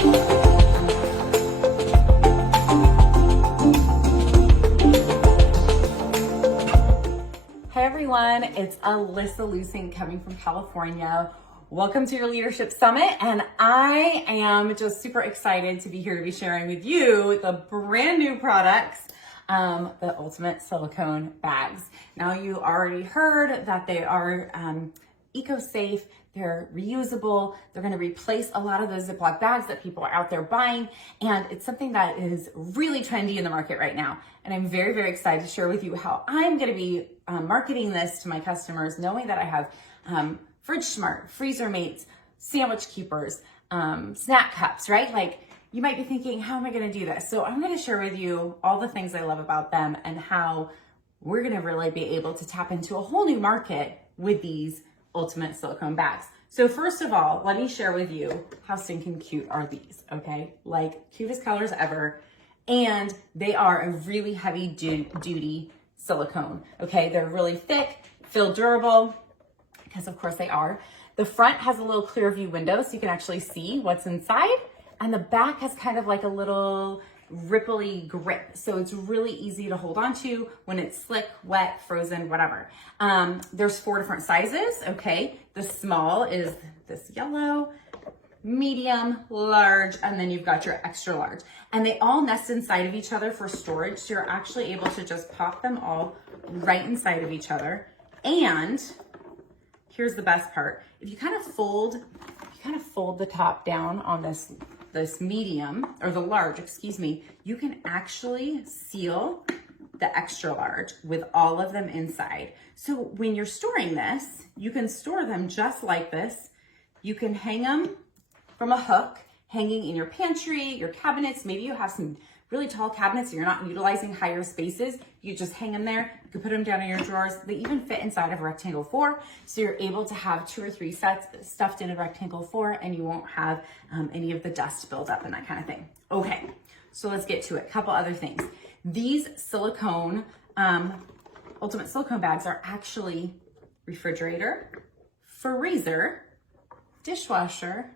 Hey everyone, it's Alyssa Lucing coming from California. Welcome to your Leadership Summit, and I am just super excited to be here to be sharing with you the brand new products, the Ultimate Silicone Bags. Now you already heard that they are eco-safe, they're reusable, they're gonna replace a lot of those Ziploc bags that people are out there buying, and it's something that is really trendy in the market right now. And I'm very, very excited to share with you how I'm gonna be marketing this to my customers, knowing that I have Fridge Smart, Freezer Mates, Sandwich Keepers, snack cups, right? Like, you might be thinking, how am I gonna do this? So I'm gonna share with you all the things I love about them and how we're gonna really be able to tap into a whole new market with these Ultimate Silicone Bags. So first of all, let me share with you how stinking cute are these, okay? Like, cutest colors ever. And they are a really heavy duty silicone, okay? They're really thick, feel durable, because of course they are. The front has a little clear view window so you can actually see what's inside. And the back has kind of like a little ripply grip. So it's really easy to hold on to when it's slick, wet, frozen, whatever. There's 4 different sizes, okay? The small is this yellow, medium, large, and then you've got your extra large. And they all nest inside of each other for storage. So you're actually able to just pop them all right inside of each other. And here's the best part. If you kind of fold the top down on this medium, or the large, excuse me, you can actually seal the extra large with all of them inside. So when you're storing this, you can store them just like this. You can hang them from a hook, hanging in your pantry, your cabinets. Maybe you have some really tall cabinets and you're not utilizing higher spaces. You just hang them there. You can put them down in your drawers. They even fit inside of a rectangle 4. So you're able to have 2 or 3 sets stuffed in a rectangle 4 and you won't have any of the dust build up and that kind of thing. Okay, so let's get to it. A couple other things. These silicone, Ultimate Silicone Bags are actually refrigerator, freezer, dishwasher,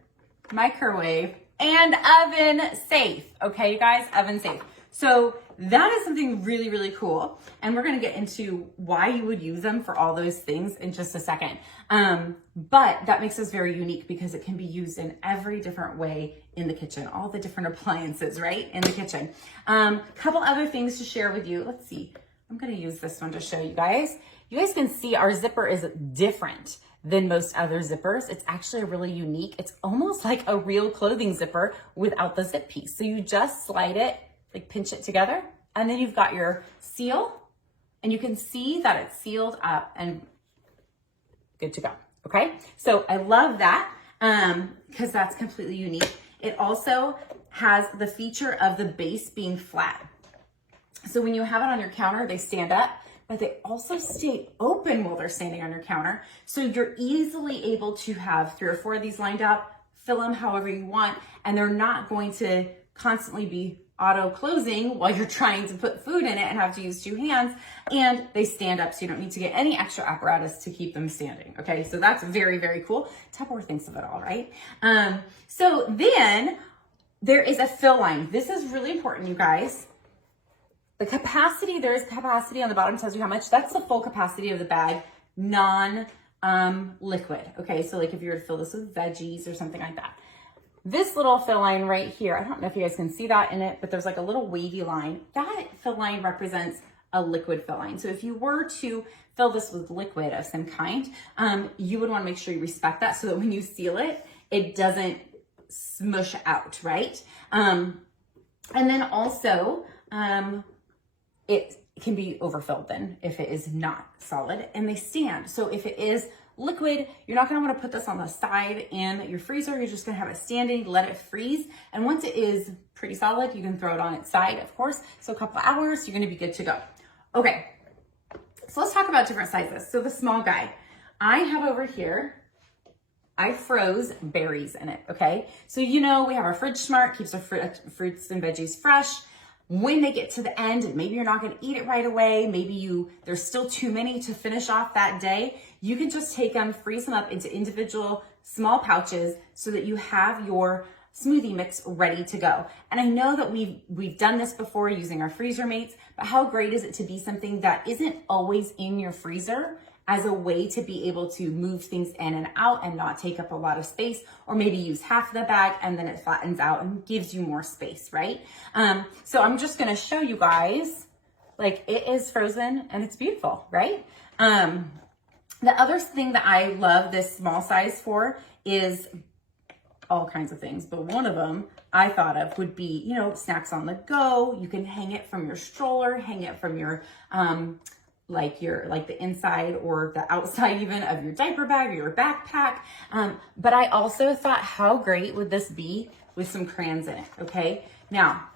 microwave, and oven safe. Okay, you guys, oven safe. So that is something really, really cool. And we're gonna get into why you would use them for all those things in just a second. But that makes us very unique because it can be used in every different way in the kitchen, all the different appliances, right, in the kitchen. Couple other things to share with you. Let's see, I'm gonna use this one to show you guys. You guys can see our zipper is different than most other zippers. It's actually really unique. It's almost like a real clothing zipper without the zip piece. So you just slide it, like pinch it together, and then you've got your seal, and you can see that it's sealed up and good to go, okay? So I love that because that's completely unique. It also has the feature of the base being flat. So when you have it on your counter, they stand up, but they also stay open while they're standing on your counter. So you're easily able to have 3 or 4 of these lined up, fill them however you want, and they're not going to constantly be auto closing while you're trying to put food in it and have to use 2 hands, and they stand up so you don't need to get any extra apparatus to keep them standing. Okay, so that's very, very cool. Tupperware thinks of it all, right? So then there is a fill line. This is really important, you guys. The capacity, there is capacity on the bottom, tells you how much. That's the full capacity of the bag, non-liquid. Okay, so like if you were to fill this with veggies or something like that. This little fill line right here, I don't know if you guys can see that in it, but there's like a little wavy line. That fill line represents a liquid fill line. So if you were to fill this with liquid of some kind, you would want to make sure you respect that so that when you seal it, it doesn't smush out, right? And then also, it can be overfilled then if it is not solid, and they stand. So if it is liquid, you're not going to want to put this on the side in your freezer. You're just going to have it standing, let it freeze. And once it is pretty solid, you can throw it on its side, of course. So a couple of hours, you're going to be good to go. Okay, so let's talk about different sizes. So the small guy, I have over here, I froze berries in it, okay? So you know we have our Fridge Smart, keeps our fruits and veggies fresh. When they get to the end, maybe you're not going to eat it right away, maybe there's still too many to finish off that day, you can just take them, freeze them up into individual small pouches so that you have your smoothie mix ready to go. And I know that we've done this before using our freezer mates, but how great is it to be something that isn't always in your freezer as a way to be able to move things in and out and not take up a lot of space, or maybe use half the bag and then it flattens out and gives you more space, right? So I'm just gonna show you guys, like, it is frozen and it's beautiful, right? The other thing that I love this small size for is all kinds of things, but one of them I thought of would be, you know, snacks on the go. You can hang it from your stroller, hang it from your, like the inside or the outside even of your diaper bag or your backpack. But I also thought, how great would this be with some crayons in it, okay? Now,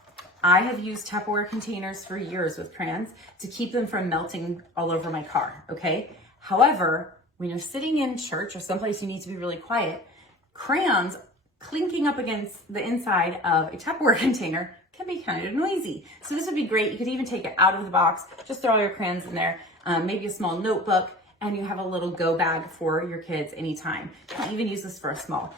I have used Tupperware containers for years with crayons to keep them from melting all over my car, okay? However, when you're sitting in church or someplace you need to be really quiet, crayons clinking up against the inside of a Tupperware container can be kind of noisy. So this would be great. You could even take it out of the box, just throw all your crayons in there, maybe a small notebook, and you have a little go bag for your kids anytime. You can even use this for a small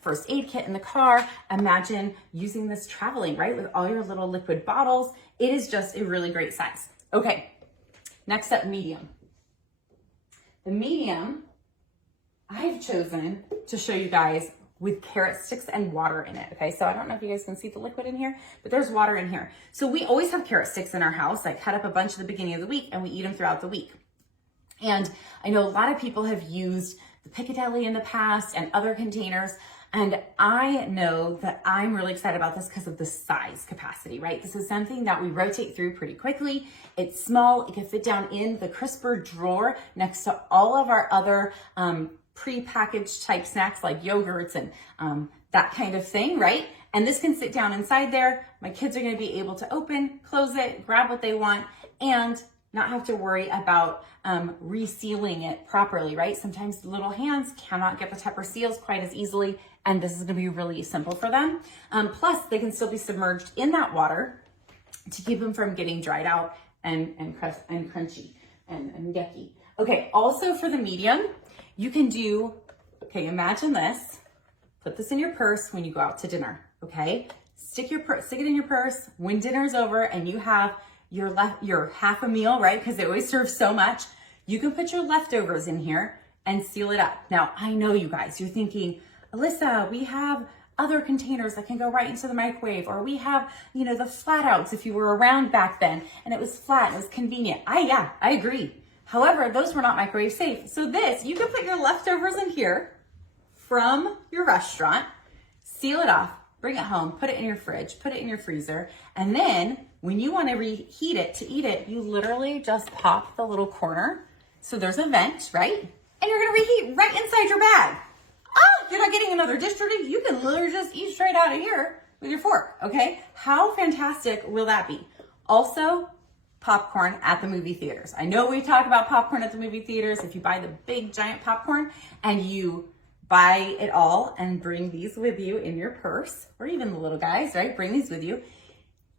first aid kit in the car. Imagine using this traveling, right? With all your little liquid bottles. It is just a really great size. Okay, next up, medium. The medium, I've chosen to show you guys with carrot sticks and water in it, okay? So I don't know if you guys can see the liquid in here, but there's water in here. So we always have carrot sticks in our house. I cut up a bunch at the beginning of the week and we eat them throughout the week. And I know a lot of people have used the Piccadilly in the past and other containers. And I know that I'm really excited about this because of the size capacity, right? This is something that we rotate through pretty quickly. It's small, it can fit down in the crisper drawer next to all of our other pre-packaged type snacks like yogurts and that kind of thing, right? And this can sit down inside there. My kids are gonna be able to open, close it, grab what they want, and not have to worry about resealing it properly, right? Sometimes the little hands cannot get the Tupper seals quite as easily, and this is gonna be really simple for them. Plus, they can still be submerged in that water to keep them from getting dried out and crunchy and yucky. Okay, also for the medium, you can do, okay, imagine this. Put this in your purse when you go out to dinner, okay? Stick it in your purse when dinner's over and you have your half a meal, right? Because they always serve so much. You can put your leftovers in here and seal it up. Now, I know you guys, you're thinking, Alyssa, we have other containers that can go right into the microwave, or we have, you know, the flat outs if you were around back then and it was flat and it was convenient. I agree. However, those were not microwave safe. So this, you can put your leftovers in here from your restaurant, seal it off, bring it home, put it in your fridge, put it in your freezer, and then when you want to reheat it to eat it, you literally just pop the little corner. So there's a vent, right? And you're gonna reheat right inside your bag. Oh, you're not getting another dish dirty. You can literally just eat straight out of here with your fork, okay? How fantastic will that be? Also, popcorn at the movie theaters. I know we talk about popcorn at the movie theaters. If you buy the big giant popcorn and you buy it all and bring these with you in your purse, or even the little guys, right? Bring these with you.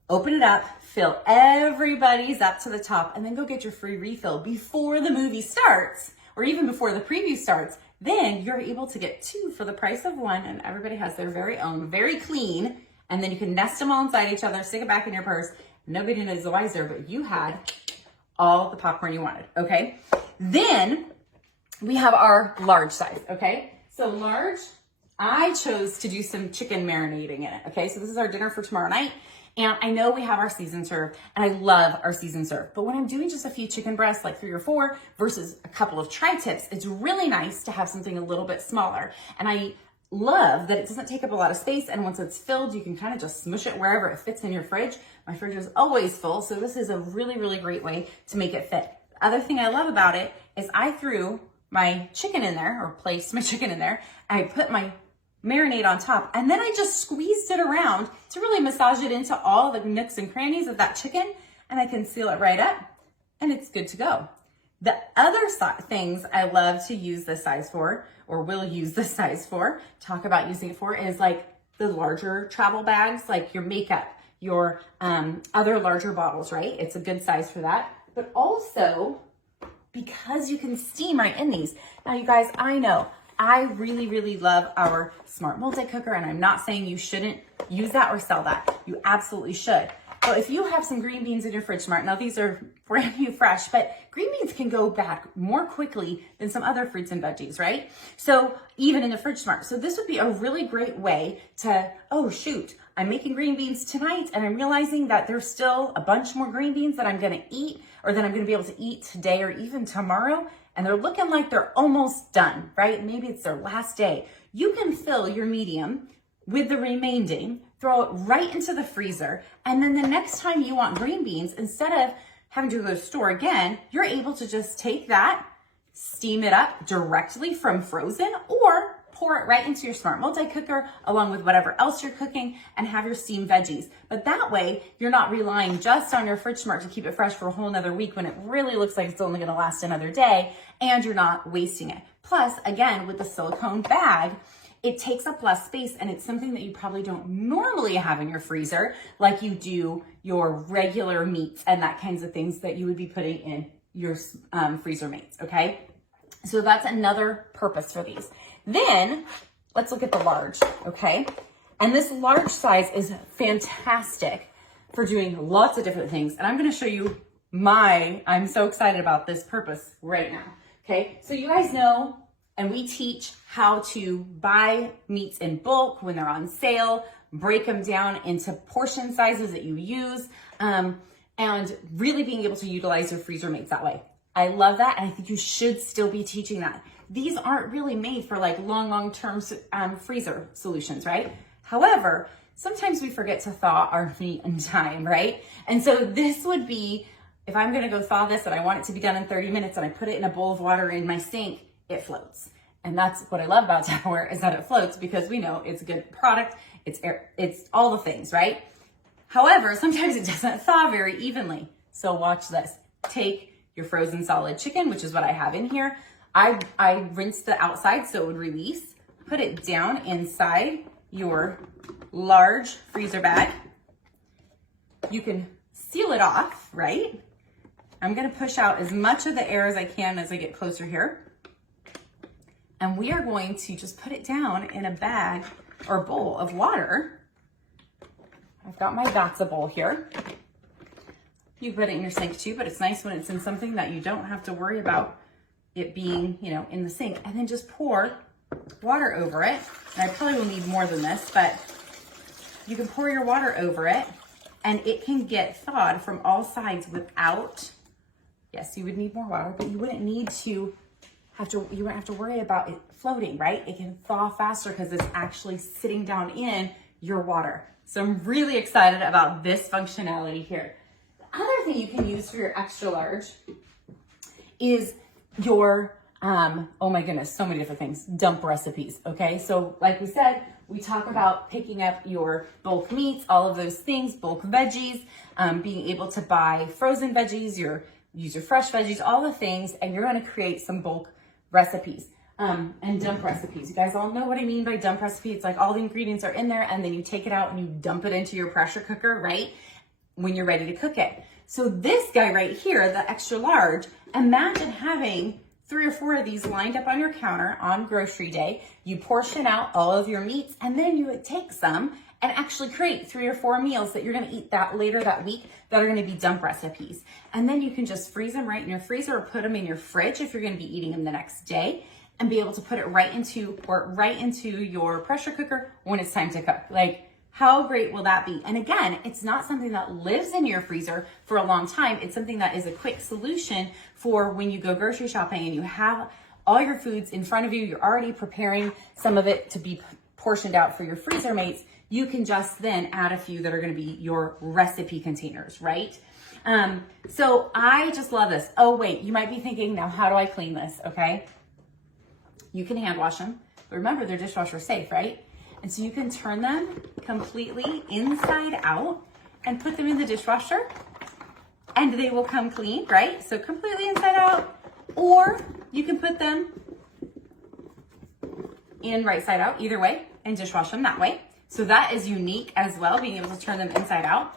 Open it up, fill everybody's up to the top, and then go get your free refill before the movie starts, or even before the preview starts. Then you're able to get two for the price of one, and everybody has their very own, very clean, and then you can nest them all inside each other, stick it back in your purse. Nobody knows the wiser, but you had all the popcorn you wanted, okay? Then we have our large size, okay? So large, I chose to do some chicken marinating in it, okay? So this is our dinner for tomorrow night. And I know we have our seasoned serve, and I love our seasoned serve. But when I'm doing just a few chicken breasts, like 3 or 4, versus a couple of tri-tips, it's really nice to have something a little bit smaller. And I love that it doesn't take up a lot of space, and once it's filled, you can kind of just smush it wherever it fits in your fridge. My fridge is always full, so this is a really, really great way to make it fit. The other thing I love about it is I threw my chicken in there, or placed my chicken in there. I put my marinade on top, and then I just squeezed it around to really massage it into all the nooks and crannies of that chicken, and I can seal it right up, and it's good to go. The other things I love to use this size for, or will use this size for, talk about using it for, is like the larger travel bags, like your makeup, your other larger bottles, right? It's a good size for that. But also, because you can steam right in these. Now, you guys, I know I really, really love our smart multi-cooker, and I'm not saying you shouldn't use that or sell that. You absolutely should. So if you have some green beans in your fridge smart, now these are brand new fresh, but green beans can go bad more quickly than some other fruits and veggies, right? So even in the fridge smart. So this would be a really great way to, oh shoot, I'm making green beans tonight and I'm realizing that there's still a bunch more green beans that I'm gonna eat or that I'm gonna be able to eat today or even tomorrow. And they're looking like they're almost done, right? Maybe it's their last day. You can fill your medium with the remaining, throw it right into the freezer. And then the next time you want green beans, instead of having to go to the store again, you're able to just take that, steam it up directly from frozen, or pour it right into your smart multi-cooker along with whatever else you're cooking and have your steamed veggies. But that way, you're not relying just on your fridge smart to keep it fresh for a whole nother week when it really looks like it's only gonna last another day, and you're not wasting it. Plus, again, with the silicone bag, it takes up less space, and it's something that you probably don't normally have in your freezer like you do your regular meats and that kinds of things that you would be putting in your freezer mates, okay? So that's another purpose for these. Then let's look at the large, okay? And this large size is fantastic for doing lots of different things. And I'm gonna show you I'm so excited about this purpose right now, okay? So you guys know, and we teach how to buy meats in bulk when they're on sale, break them down into portion sizes that you use, and really being able to utilize your freezer mates that way. I love that, and I think you should still be teaching that. These aren't really made for like long-term freezer solutions, right? However, sometimes we forget to thaw our meat in time, right? And so this would be, if I'm gonna go thaw this and I want it to be done in 30 minutes and I put it in a bowl of water in my sink, it floats. And that's what I love about Tupperware, is that it floats because we know it's a good product, it's all the things, right? However, sometimes it doesn't thaw very evenly. So watch this. Take your frozen solid chicken, which is what I have in here. I rinsed the outside so it would release. Put it down inside your large freezer bag. You can seal it off, right? I'm gonna push out as much of the air as I can as I get closer here. And we are going to just put it down in a bag or bowl of water. I've got my Batsa bowl here. You put it in your sink too, but it's nice when it's in something that you don't have to worry about it being, in the sink. And then just pour water over it. And I probably will need more than this, but you can pour your water over it and it can get thawed from all sides without, yes, you would need more water, but you wouldn't need to you wouldn't have to worry about it floating, right? It can thaw faster because it's actually sitting down in your water. So I'm really excited about this functionality here. The other thing you can use for your extra large is your, oh my goodness, so many different things, dump recipes, okay? So like we said, we talk about picking up your bulk meats, all of those things, bulk veggies, being able to buy frozen veggies, use your fresh veggies, all the things, and you're gonna create some bulk recipes and dump recipes. You guys all know what I mean by dump recipe. It's like all the ingredients are in there and then you take it out and you dump it into your pressure cooker, right? When you're ready to cook it. So this guy right here, the extra large, imagine having 3 or 4 of these lined up on your counter on grocery day. You portion out all of your meats and then you would take some and actually create 3 or 4 meals that you're gonna eat later that week that are gonna be dump recipes. And then you can just freeze them right in your freezer or put them in your fridge if you're gonna be eating them the next day and be able to put it right into your pressure cooker when it's time to cook. Like, how great will that be? And again, it's not something that lives in your freezer for a long time. It's something that is a quick solution for when you go grocery shopping and you have all your foods in front of you. You're already preparing some of it to be portioned out for your freezer mates. You can just then add a few that are gonna be your recipe containers, right? So I just love this. Oh wait, you might be thinking, now how do I clean this, okay? You can hand wash them, but remember they're dishwasher safe, right? And so you can turn them completely inside out and put them in the dishwasher and they will come clean, right? So completely inside out, or you can put them in right side out, either way, and dishwash them that way. So that is unique as well, being able to turn them inside out.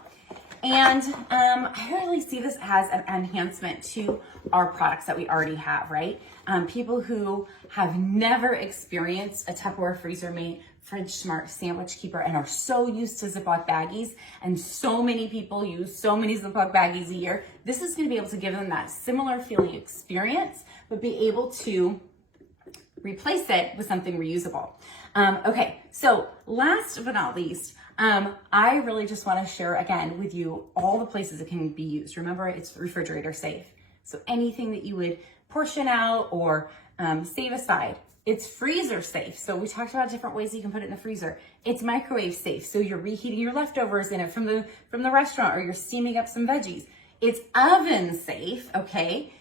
And I really see this as an enhancement to our products that we already have, right? people who have never experienced a Tupperware freezer mate, fridge smart sandwich keeper, and are so used to Ziploc baggies, and so many people use so many Ziploc baggies a year. This is going to be able to give them that similar feeling experience, but be able to replace it with something reusable. Okay, so last but not least, I really just want to share again with you all the places it can be used. Remember, it's refrigerator safe. So anything that you would portion out or save aside. It's freezer safe. So we talked about different ways you can put it in the freezer. It's microwave safe. So you're reheating your leftovers in it from the restaurant, or you're steaming up some veggies. It's oven safe, okay?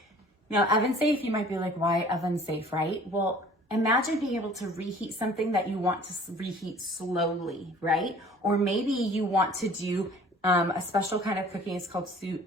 Now, oven safe, you might be like, why oven safe, right? Well, imagine being able to reheat something that you want to reheat slowly, right? Or maybe you want to do a special kind of cooking. It's called sous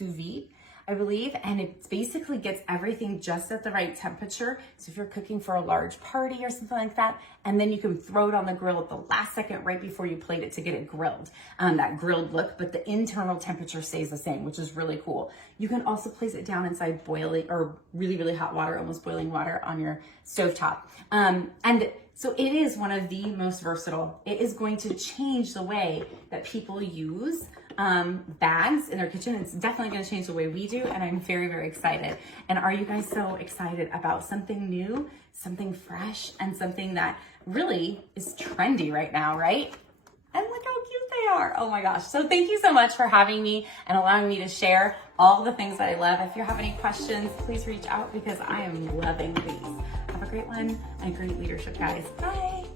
vide, I believe, and it basically gets everything just at the right temperature. So if you're cooking for a large party or something like that, and then you can throw it on the grill at the last second right before you plate it to get it grilled, that grilled look, but the internal temperature stays the same, which is really cool. You can also place it down inside boiling or really, really hot water, almost boiling water on your stovetop. And so it is one of the most versatile. It is going to change the way that people use bags in their kitchen. It's definitely going to change the way we do, and I'm very, very excited. And are you guys so excited about something new, something fresh, and something that really is trendy right now, right? And look how cute they are. Oh my gosh. So thank you so much for having me and allowing me to share all the things that I love. If you have any questions, please reach out, because I am loving these. Have a great one and great leadership, guys. Bye.